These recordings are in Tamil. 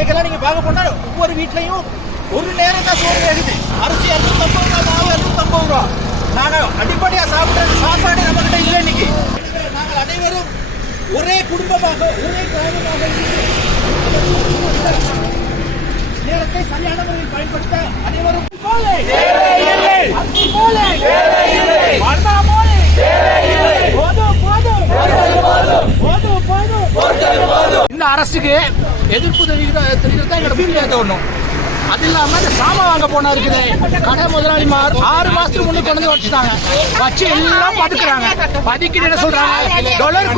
இன்னைக்கெல்லாம் நீங்க பார்க்க போனா ஒவ்வொரு வீட்லயும் ஒரு நேரம் தான் சோறு வேகுது. அரிசி 250 ரூபா, மாவு 250 ரூபா. நாங்க அடிப்படையா சாப்பிட்ற சாப்பாடு நம்ம கிட்ட இல்லை இன்னைக்கு. நாங்கள் அனைவரும் ஒரே குடும்பமாக ஒரே கிராமமாக நேரத்தை சரியான முறையில் பயன்படுத்த அனைவரும் இந்த அரசுக்கு எதிர்ப்பு தெரிவிக்கிறதா எங்களோட வீட்டில் தோணும். அது இல்லாம இந்த சாமான் வாங்க போனா இருக்குது கடை முதலாளிமார் 6 மாசத்துக்கு முன்னுக்கு கொண்டு வந்து வச்சுட்டாங்க. வச்சு எல்லாம் பதுக்குறாங்க. பதுக்கிட்டு என்ன சொல்றாங்க, டாலர்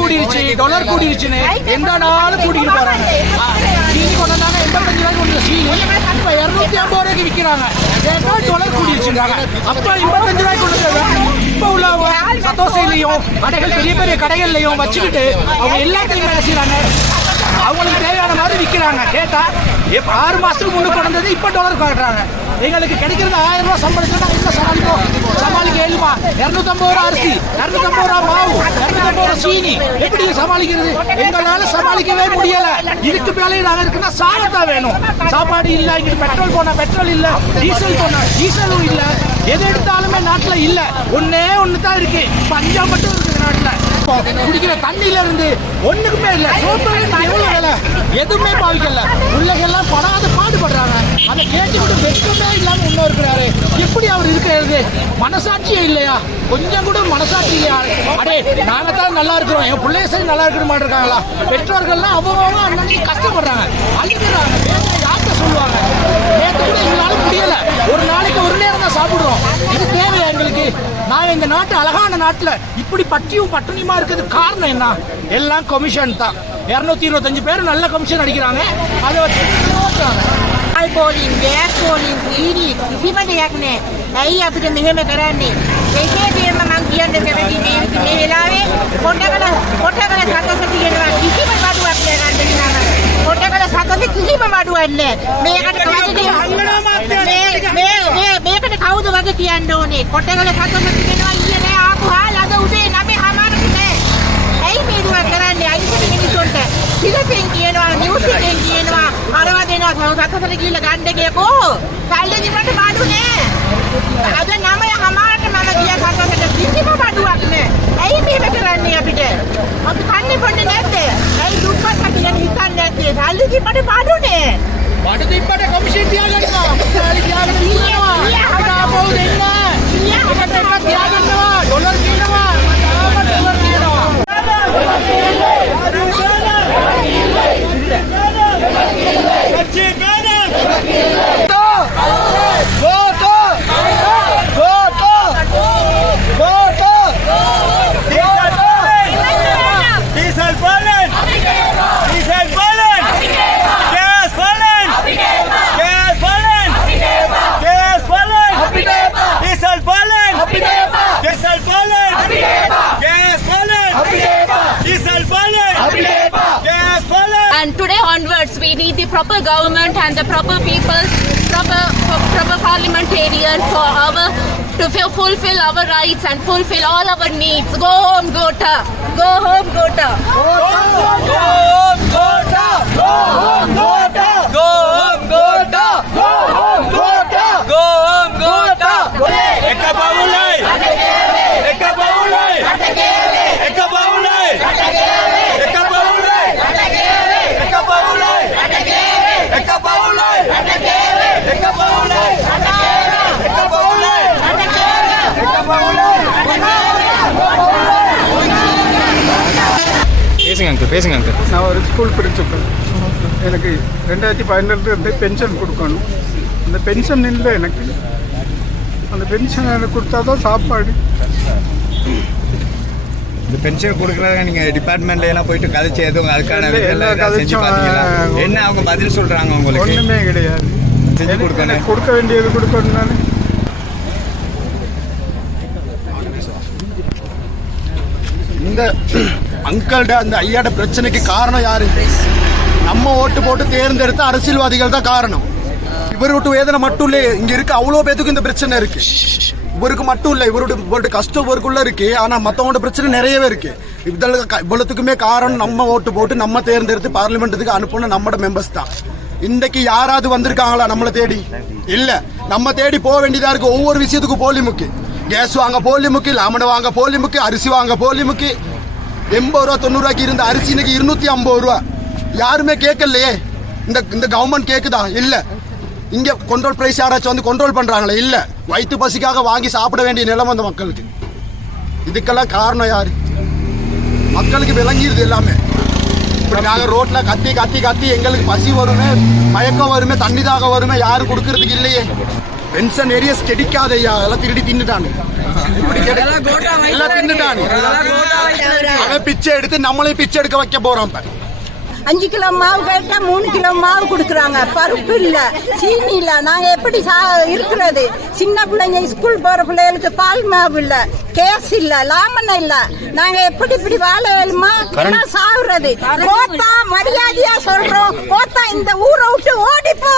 கூடிருச்சுன்னு எந்த நாளும் கூட்டிட்டு போறாங்க. சீனி கொண்டு வந்தாங்க 85 ரூபாய்க்கு கொண்டு சீனி இப்ப 250 ரூபாய்க்கு விற்கிறாங்க. டாலர் கூடிருச்சுன்றாங்க. அப்ப 85 ரூபாய்க்கு கொண்டு இப்ப உள்ளவங்க சத்தோசையிலையும் கடைகள் பெரிய பெரிய கடைகள்லையும் வச்சுக்கிட்டு அவங்க எல்லாத்தையும் வேலை செய்யறாங்க. அவங்களுக்கு தேவையான மாதிரி விற்கிறாங்க. கேட்டா 6 மாசத்துக்கு முன்னுக்கு கொண்டு வந்தது இப்ப டாலர் காட்டுறாங்க. எங்களுக்கு கிடைக்கிறது 1000 ரூபாய் சம்பளத்துக்கு என்ன சமாளிக்க இயலுமா? 250 ரூபா அரிசி, 250 ரூபா மாவு, 250 ரூபா சீனி எப்படி சமாளிக்கிறது? எங்களால சமாளிக்கவே முடியல. இதுக்கு மேலே நாங்க இருக்குன்னா சாதத்தான் வேணும். சாப்பாடு இல்ல, இங்க பெட்ரோல் போனா பெட்ரோல் இல்ல, டீசல் போனா டீசலும் இல்ல. எது எடுத்தாலுமே நாட்டுல இல்ல. ஒன்னே ஒண்ணுதான் இருக்கு, பஞ்சம் மட்டும் இருக்கு நாட்டுல. குடிக்கிற தண்ணியில இருந்து ஒண்ணுக்குமே இல்ல. சோப்பு எவ்வளவு வேலை, எதுவுமே பாவிக்கல. பிள்ளைகள்லாம் படாத பாடுபடுறாங்க. அதை கேட்டுக்கிட்டு வெட்கமே இல்லாம இன்னும் இருக்கிறாரு. எப்படி அவர் இருக்கிறது? மனசாட்சியே இல்லையா? கொஞ்சம் கூட மனசாட்சி இல்லையா? அடே நாங்க தான் நல்லா இருக்கிறோம், என் பிள்ளைய சரி நல்லா இருக்கிற மாதிரி இருக்காங்களா? பெற்றோர்கள்லாம் அவங்க அன்னைக்கு கஷ்டப்படுறாங்க, அழுகிறாங்க. யார்கிட்ட சொல்லுவாங்க? நேற்று கூட எங்களால முடியல. ஒரு நாளைக்கு ஒரு நேரம் தான் சாப்பிடுறோம். இது தேவையா எங்களுக்கு? நாங்க இந்த நாட்டு அழகான நாட்டுல இப்படி பட்டியும் பட்டினியுமா இருக்கிறது காரணம் என்ன? எல்லாம் கமிஷன் தான். 225 பேர் நல்ல கமிஷன் அடிக்கிறாங்க. அதை வச்சு පෝලින් ගෑස් පෝලින් සීනි කිසිම දෙයක් නැහැ. ඇයි අපිට මෙහෙම කරන්නේ? ඒකේදීම මම කියන්න කැමති මේ වෙලාවේ කොටගල සතස තියෙනවා කිසිම බඩුවක් නැහැ ගන්න නම. කොටගල සතස කිසිම බඩුවක් නැහැ. මේකට මේකට කවුද වගේ කියන්න ඕනේ? කොටගල සතස තියෙනවා ඊයේ ආපුවා ලද උදේ 9:00 නැහැ. ඇයි මේ දුර කරන්නේ? අයිසට මිනිස්සුන්ට පිළිපෙන් කියනවා නිවුස් එකෙන් කියනවා අරව දෙනවා සතසට ගිහලා ගන්න ගියකෝ කල්ලේ දිවට බඩු නෑ. අද 9:00ට මම ගියා සතසට කිසිම බඩුවක් නෑ. ඇයි මේක කරන්නේ අපිට? අපි කන්නේ පොඩ්ඩේ නැද්ද? ඇයි දුප්පත් කියලා හිතන්නේ නැත්තේ? කල්ලේ දිවට බඩු නෑ. බඩු දිප්පට කමිෂන් තියාගන්නවා. කල්ලේ තියාගන්නවා. අපිට ආපහු දෙන්න. අපිට එකක් තියාගන්නවා. ඩොලර් කියනවා. තාමත් ඩොලර් කියනවා. And today onwards, we need the proper government and the proper people, proper parliamentarians to fulfill our rights and fulfill all our needs. Go home, Gota. Go home, Gota. Go home, Gota. Go home, Gota. Go home, Gota. Go home, Gota. Go home, Gota. Ekka baulai. Ekka baulai. Ekka baulai. Ekka baulai. Ekka baulai. Ekka baulai. Ekka baulai. Ekka baulai. பேசுங்க அங்கிள். நான் ஒரு ஸ்கூல் பிரின்சிபல். எனக்கு 2012 பென்ஷன் கொடுக்கணும். அந்த பென்ஷன் இல்லை எனக்கு. அந்த பென்ஷன் எனக்கு கொடுத்தா தான் சாப்பாடு. இந்த பென்ஷன் கொடுக்குறத நீங்கள் டிபார்ட்மெண்ட்ல எல்லாம் போயிட்டு கதைச்சு எதுவும் அதுக்கான என்ன அவங்க பதில் சொல்கிறாங்க? உங்களுக்கு ஒன்றுமே கிடையாது. செஞ்சு கொடுக்கணும், கொடுக்க வேண்டியது கொடுக்கணும். நான் இந்த அங்கிள்ட அந்த ஐயாட பிரச்சனைக்கு காரணம் யாரு? நம்ம ஓட்டு போட்டு தேர்ந்தெடுத்த அரசியல்வாதிகள் தான் காரணம். இவரோட வேதனை மட்டும் இல்லை, இங்க இருக்க அவ்வளோ பேத்துக்கும் இந்த பிரச்சனை இருக்கு. இவருக்கு மட்டும் இல்லை, இவரோட கஷ்டம் இவருக்குள்ள இருக்கு. ஆனா மற்றவங்களோட பிரச்சனை நிறையவே இருக்கு. இவ்வளவுக்குமே காரணம் நம்ம ஓட்டு போட்டு நம்ம தேர்ந்தெடுத்து பார்லிமெண்ட்டுக்கு அனுப்பணும் நம்மளோட மெம்பர்ஸ் தான். இன்றைக்கு யாராவது வந்திருக்காங்களா நம்மளை தேடி? இல்ல. நம்ம தேடி போக வேண்டியதா இருக்கு. ஒவ்வொரு விஷயத்துக்கும் போலி முக்கு. கேஸ் வாங்க போலி முக்கு, லாமனை வாங்க போலி முக்கு, அரிசி வாங்க போலி முக்கு. 80 ரூபா 90 ரூபாய்க்கு இருந்த அரிசி இன்னைக்கு 250 ரூபா. யாருமே கேட்கலையே. இந்த கவர்மெண்ட் கேக்குதா? இல்ல. இங்க கண்ட்ரோல் பிரைஸ் யாராச்சும் வந்து கண்ட்ரோல் பண்றாங்களே? இல்ல. வயிற்று பசிக்காக வாங்கி சாப்பிட வேண்டிய நிலைமை அந்த மக்களுக்கு. இதுக்கெல்லாம் காரணம் யாரு? மக்களுக்கு விளங்கிடுது எல்லாமே. இப்படி நாங்கள் ரோட்ல கத்தி கத்தி கத்தி எங்களுக்கு பசி வருமே, மயக்கம் வருமே, தண்ணி தாக வருமே, யாரும் கொடுக்கறதுக்கு இல்லையே. பென்ஷன் ஏரியாஸ் கிடைக்காதையா, எல்லாம் திருடி தின்னுட்டானு. எல்லாம் தின்னுட்டானு. அவன் பிச்சை எடுத்து நம்மளையும் பிச்சை எடுக்க வைக்க போறோம். 5 கிலோ மாவு கேட்டா 3 கிலோ மாவு கொடுக்குறாங்க. பருப்பு இல்ல, சீனி இல்ல. நாங்க எப்படி இருக்கிறது? சின்ன பிள்ளைங்க ஸ்கூல் போற பிள்ளைகளுக்கு பால் மாவு இல்ல, கேஸ் இல்ல, லாமனை இல்ல. நாங்க எப்படி இப்படி வாழ இயலுமா? சாகுறது. கோத்தா மரியாதையா சொல்றோம். கோத்தா இந்த ஊரை விட்டு ஓடிப்போ.